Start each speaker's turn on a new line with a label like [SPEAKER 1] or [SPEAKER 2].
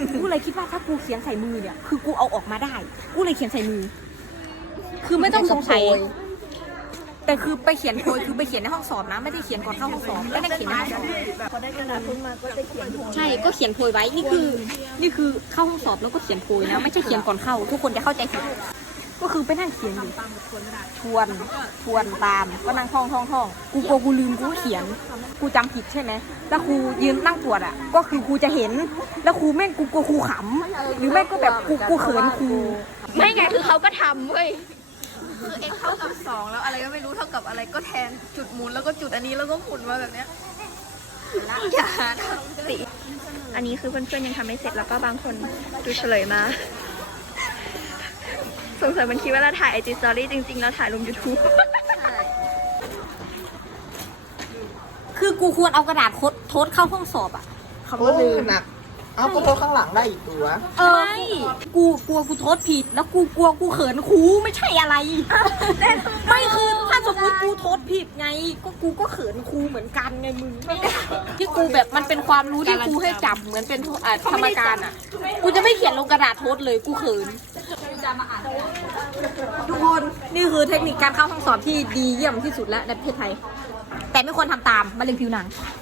[SPEAKER 1] กูเลยคิดว่าถ้ากูเขียนใส่มือเนี่ยคือกูเอาออกมาได้กูเลยเขียนใส่มือ คือไม่ต้องสงสัยแต่คือไปเขียนโพยคือไปเขียนในห้องสอบนะไม่ได้เขียนก่อนเข้าห้องสอบไม่ได้เขียนในห้องสอบ
[SPEAKER 2] พอได้กระดาษขึ้นมาก็จะเขียนโพย
[SPEAKER 1] ใช่ก็เขียนโพยไว้นี่คือเข้าห้องสอบแล้วก็เขียนโพยนะไม่ใช่เขียนก่อนเข้าทุกคนจะเข้าใจผิดก็คือไปนั่งเขียนอยู่ทวนตามก็นั่งท่องกูกลัวกูลืมกูเขียนกูจำผิดใช่ไหมแล้วครูยืนนั่งตรวจอ่ะก็คือครูจะเห็นแล้วครูแม่งกูกลัวครูขำหรือแม่งก็แบบกูเขินครู
[SPEAKER 3] ไม่ไงคือเขาก็ทำเว้ย
[SPEAKER 2] คือ x เท่ากับ2แล้วอะไรก็ไม่รู้เท่ากับอะไรก็แทนจุดหมุนแล้วก็จุดอันนี้แล้วก็หมุนมาแบบเนี้ยอย่าทำสิ
[SPEAKER 3] อันนี้คือเพื่อนๆยังทำไม่เสร็จแล้วก็บางคนดูเฉลยมาสงสัยมันคิดว่าเราถ่าย IG Story จริงๆแล้วถ่ายลง YouTube
[SPEAKER 1] คือกูควรเอากระดาษโทษเข้าห้องสอบอ่ะ
[SPEAKER 4] เขาก็ลืมนะเอาก็โทษข้างหลังได้อีกตัว
[SPEAKER 1] ไม่กูกลัวกูโทษผิดแล้วกูกลัวกูเขินครูไม่ใช่อะไร ไม่คือถ้าสมมติกูโทษผิดไงก็กูก็เขินครูเหมือนกันไงมึงที่กูแบบมันเป็นความรู้ที่ครูให้จับเหมือนเป็นธรรมการอ่ะกูจะไม่เขียนลงกระดาษโทษเลยกูเขินทุกคนนี่คือเทคนิคการเข้าห้องสอบที่ดีเยี่ยมที่สุดแล้วในประเทศไทยแต่ไม่ควรทำตามมะเร็งผิวหนัง